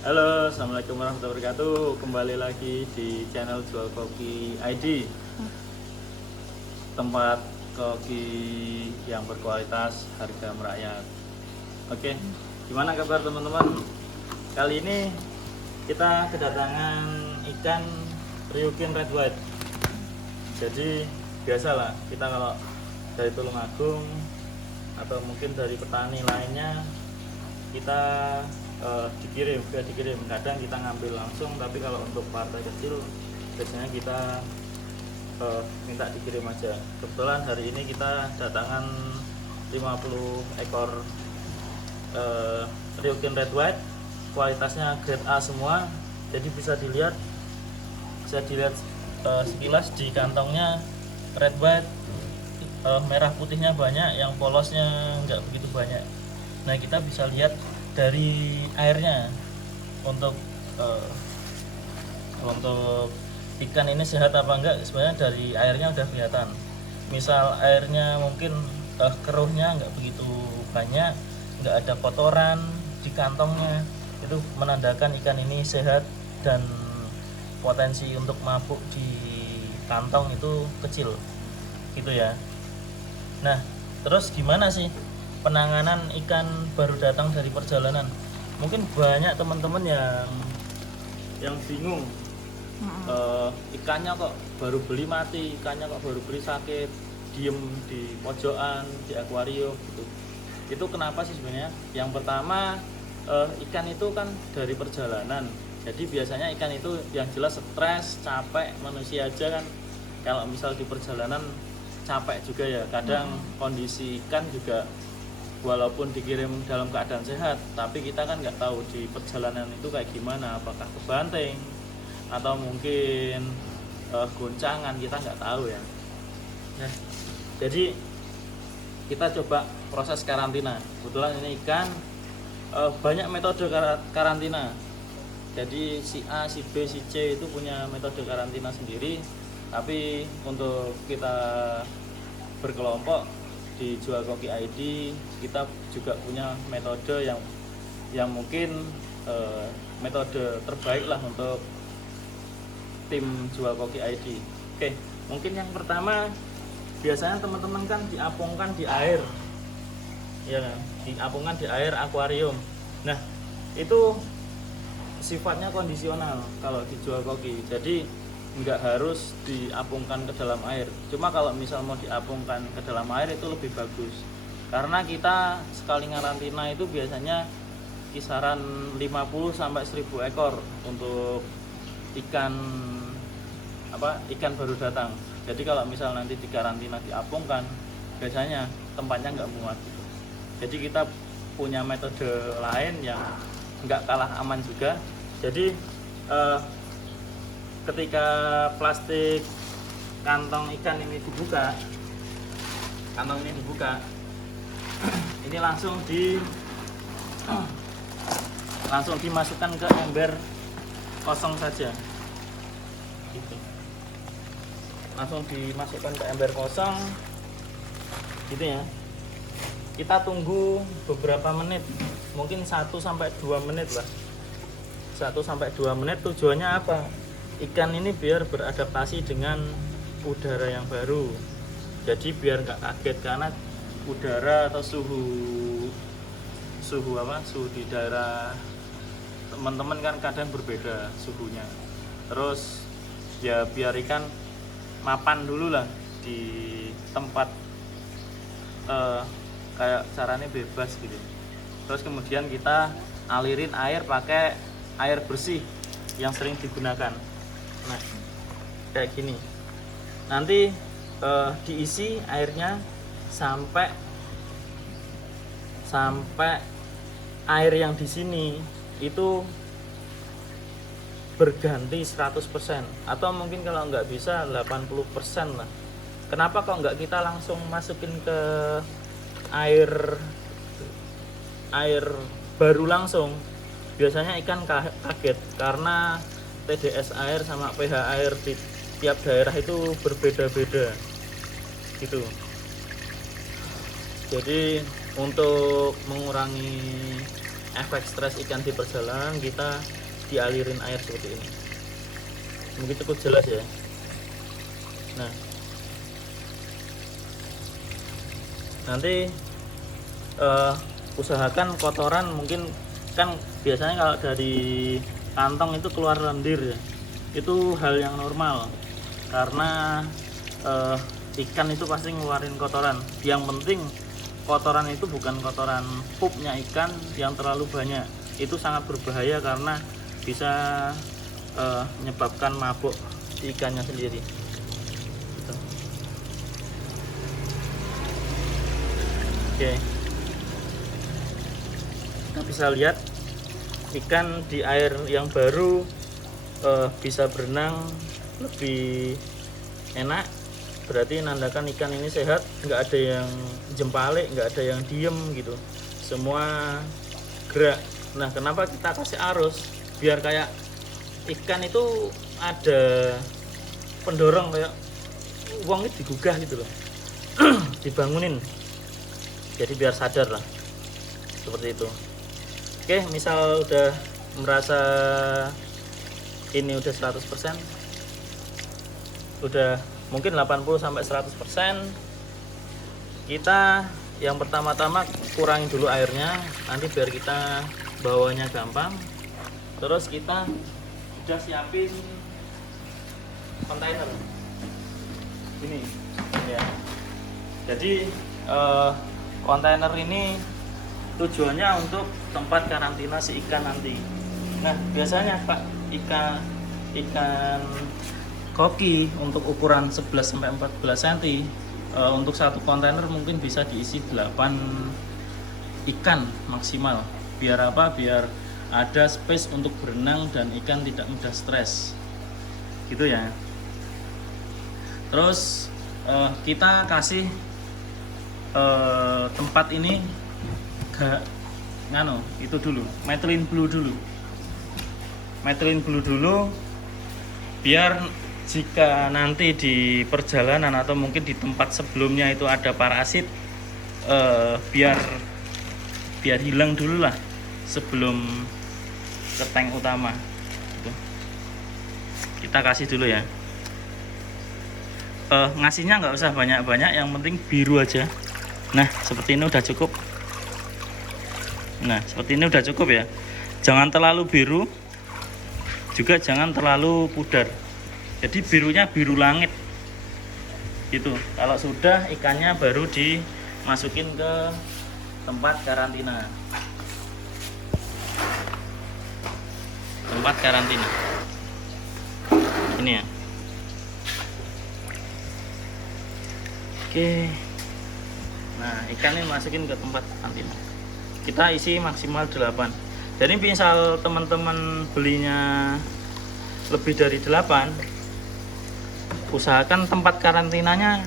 Halo, assalamualaikum warahmatullahi wabarakatuh. Kembali lagi di channel Jual Koki ID, tempat koki yang berkualitas, harga merakyat. Oke, gimana kabar teman-teman? Kali ini kita kedatangan ikan Ryukin Red White. Jadi biasalah kita kalau dari Tulungagung atau mungkin dari petani lainnya kita dikirim, kadang kita ngambil langsung, tapi kalau untuk partai kecil biasanya kita minta dikirim aja. Kebetulan hari ini kita datangan 50 ekor Ryukin Red White, kualitasnya grade A semua. Jadi bisa dilihat sekilas di kantongnya Red White, merah putihnya banyak, yang polosnya nggak begitu banyak. Nah, kita bisa lihat dari airnya untuk ikan ini sehat apa enggak. Sebenarnya dari airnya udah kelihatan. Misal airnya mungkin keruhnya nggak begitu banyak, nggak ada kotoran di kantongnya, itu menandakan ikan ini sehat dan potensi untuk mabuk di kantong itu kecil gitu ya. Nah, terus gimana sih penanganan ikan baru datang dari perjalanan? Mungkin banyak teman-teman yang bingung, ikannya kok baru beli mati, ikannya kok baru beli sakit, diem di pojokan, di akuarium gitu. Itu kenapa sih sebenarnya? Yang pertama, ikan itu kan dari perjalanan, jadi biasanya ikan itu yang jelas stres, capek. Manusia aja kan kalau misal di perjalanan capek juga ya, kadang kondisi ikan juga walaupun dikirim dalam keadaan sehat, tapi kita kan nggak tahu di perjalanan itu kayak gimana, apakah kebanting atau mungkin goncangan, kita nggak tahu ya. Nah, jadi kita coba proses karantina. Kebetulan ini ikan banyak metode karantina. Jadi si A, si B, si C itu punya metode karantina sendiri, tapi untuk kita berkelompok di Jual Koki ID kita juga punya metode yang mungkin metode terbaik lah untuk tim Jual Koki ID. Oke, mungkin yang pertama, biasanya teman-teman kan diapungkan di air, ya kan? Diapungkan di air akuarium. Nah, itu sifatnya kondisional kalau di Jual Koki, jadi nggak harus diapungkan ke dalam air. Cuma kalau misal mau diapungkan ke dalam air itu lebih bagus, karena kita sekali ngarantina itu biasanya kisaran 50 sampai 1000 ekor untuk ikan baru datang. Jadi kalau misal nanti di karantina diapungkan, biasanya tempatnya nggak muat gitu. Jadi kita punya metode lain yang nggak kalah aman juga. Jadi ketika plastik kantong ikan ini dibuka, ini langsung dimasukkan ke ember kosong saja, gitu. Langsung dimasukkan ke ember kosong, gitu ya. Kita tunggu beberapa menit, mungkin 1-2 menit lah. 1-2 menit tujuannya apa? Ikan ini biar beradaptasi dengan udara yang baru. Jadi biar nggak kaget, karena udara atau suhu di daerah teman-teman kan kadang berbeda suhunya. Terus ya biar ikan mapan dulu lah di tempat kayak caranya bebas gitu. Terus kemudian kita alirin air pakai air bersih yang sering digunakan. Nah, kayak gini. Nanti diisi airnya sampai air yang di sini itu berganti 100%, atau mungkin kalau nggak bisa 80% lah. Kenapa kok nggak kita langsung masukin ke air baru langsung? Biasanya ikan kaget karena TDS air sama pH air di tiap daerah itu berbeda-beda gitu. Jadi untuk mengurangi efek stres ikan di perjalanan, kita dialirin air seperti ini. Mungkin cukup jelas ya. Nah, nanti usahakan kotoran, mungkin kan biasanya kalau dari kantong itu keluar lendir ya, itu hal yang normal karena ikan itu pasti ngeluarin kotoran. Yang penting kotoran itu bukan kotoran pupnya ikan yang terlalu banyak, itu sangat berbahaya karena bisa menyebabkan mabuk di ikannya sendiri gitu. Oke, kita bisa lihat ikan di air yang baru bisa berenang lebih enak, berarti nandakan ikan ini sehat, nggak ada yang jempalik, nggak ada yang diem gitu, semua gerak. Nah, kenapa kita kasih arus? Biar kayak ikan itu ada pendorong, kayak uang itu digugah gitu loh. Dibangunin, jadi biar sadar lah, seperti itu. Oke, misal udah merasa ini udah 100%, udah mungkin 80-100%, kita yang pertama-tama kurangin dulu airnya, nanti biar kita bawanya gampang. Terus kita udah siapin kontainer ini ya. Jadi kontainer ini tujuannya untuk tempat karantina si ikan nanti. Nah, biasanya Pak, ikan koki untuk ukuran 11-14 cm, untuk satu kontainer mungkin bisa diisi 8 ikan maksimal. Biar apa? Biar ada space untuk berenang dan ikan tidak mudah stres gitu ya. Terus kita kasih tempat ini itu dulu, methylene blue dulu, biar jika nanti di perjalanan atau mungkin di tempat sebelumnya itu ada parasit, biar hilang dulu lah sebelum ke tank utama. Kita kasih dulu ya. Ngasihnya nggak usah banyak-banyak, yang penting biru aja. Nah, seperti ini udah cukup. Nah, seperti ini udah cukup ya. Jangan terlalu biru, juga jangan terlalu pudar. Jadi birunya biru langit gitu. Kalau sudah, ikannya baru dimasukin ke tempat karantina. Ini ya. Oke. Nah, ikan ini masukin ke tempat karantina. Kita isi maksimal 8. Jadi misal teman-teman belinya lebih dari 8, usahakan tempat karantinanya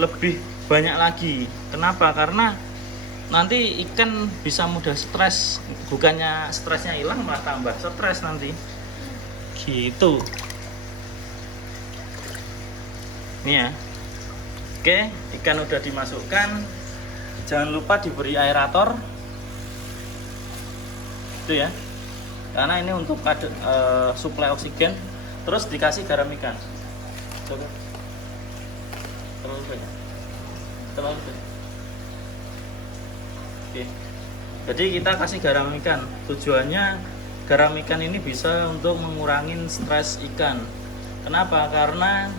lebih banyak lagi. Kenapa? Karena nanti ikan bisa mudah stres, bukannya stresnya hilang malah tambah stres nanti gitu. Ini ya. Oke, ikan udah dimasukkan, jangan lupa diberi aerator itu ya, karena ini untuk suplai oksigen. Terus dikasih garam ikan. Coba terlalu banyak. Oke. Jadi kita kasih garam ikan. Tujuannya garam ikan ini bisa untuk mengurangi stres ikan. Kenapa? Karena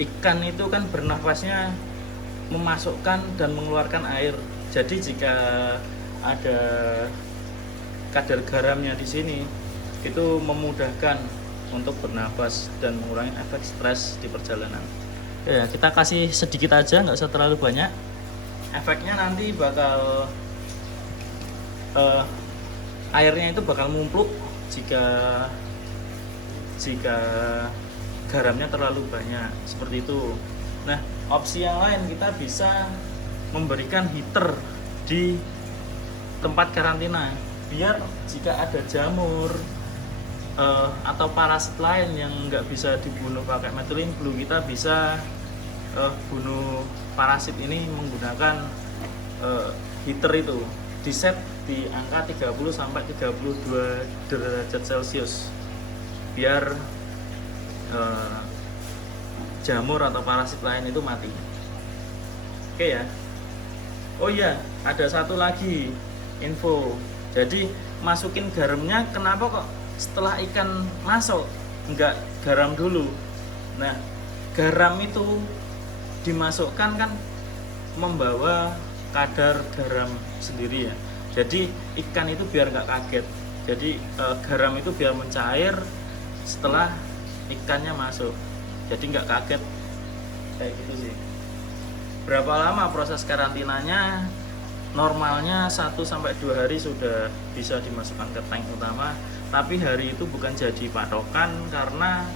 ikan itu kan bernafasnya memasukkan dan mengeluarkan air. Jadi jika ada kadar garamnya di sini, itu memudahkan untuk bernafas dan mengurangi efek stres di perjalanan. Ya, kita kasih sedikit aja, nggak usah terlalu banyak. Efeknya nanti bakal airnya itu bakal mumpluk jika garamnya terlalu banyak, seperti itu. Nah, opsi yang lain, kita bisa memberikan heater di tempat karantina, biar jika ada jamur atau parasit lain yang nggak bisa dibunuh pakai methylene blue, kita bisa bunuh parasit ini menggunakan heater itu. Di set di angka 30 sampai 32 derajat Celcius biar jamur atau parasit lain itu mati. Oke ya. Oh iya, ada satu lagi info. Jadi masukin garamnya kenapa kok setelah ikan masuk enggak garam dulu? Nah, garam itu dimasukkan kan membawa kadar garam sendiri ya. Jadi ikan itu biar nggak kaget. Jadi garam itu biar mencair setelah ikannya masuk. Jadi nggak kaget kayak gitu sih. Berapa lama proses karantinanya? Normalnya 1-2 hari sudah bisa dimasukkan ke tank utama. Tapi hari itu bukan jadi patokan karena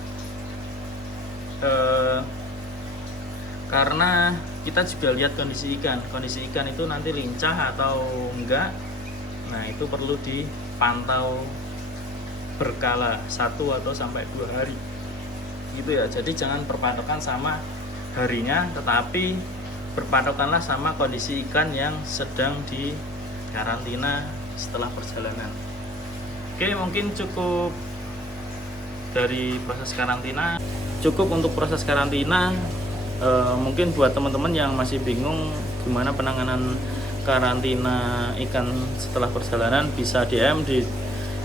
kita juga lihat kondisi ikan. Kondisi ikan itu nanti lincah atau enggak. Nah, itu perlu dipantau berkala 1 atau sampai 2 hari. Gitu ya. Jadi jangan berpatokan sama harinya, tetapi berpatokanlah sama kondisi ikan yang sedang di karantina setelah perjalanan. Oke, mungkin cukup dari proses karantina. Cukup untuk proses karantina. Mungkin buat teman-teman yang masih bingung gimana penanganan karantina ikan setelah perjalanan, bisa DM di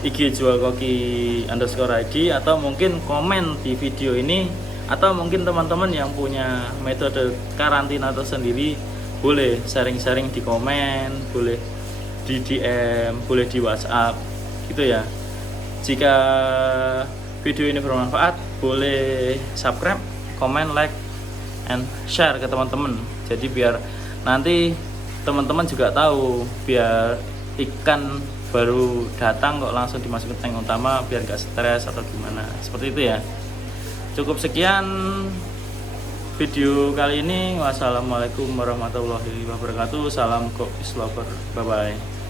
IG jualkoki_id atau mungkin komen di video ini, atau mungkin teman-teman yang punya metode karantina tersendiri boleh sharing-sharing di komen, boleh di DM, boleh di WhatsApp gitu ya. Jika video ini bermanfaat, boleh subscribe, comment, like, and share ke teman-teman. Jadi biar nanti teman-teman juga tahu, biar ikan baru datang kok langsung dimasukin tank utama, biar gak stres atau gimana, seperti itu ya. Cukup sekian video kali ini. Wassalamualaikum warahmatullahi wabarakatuh. Salam Cook Fish Lover. Bye bye.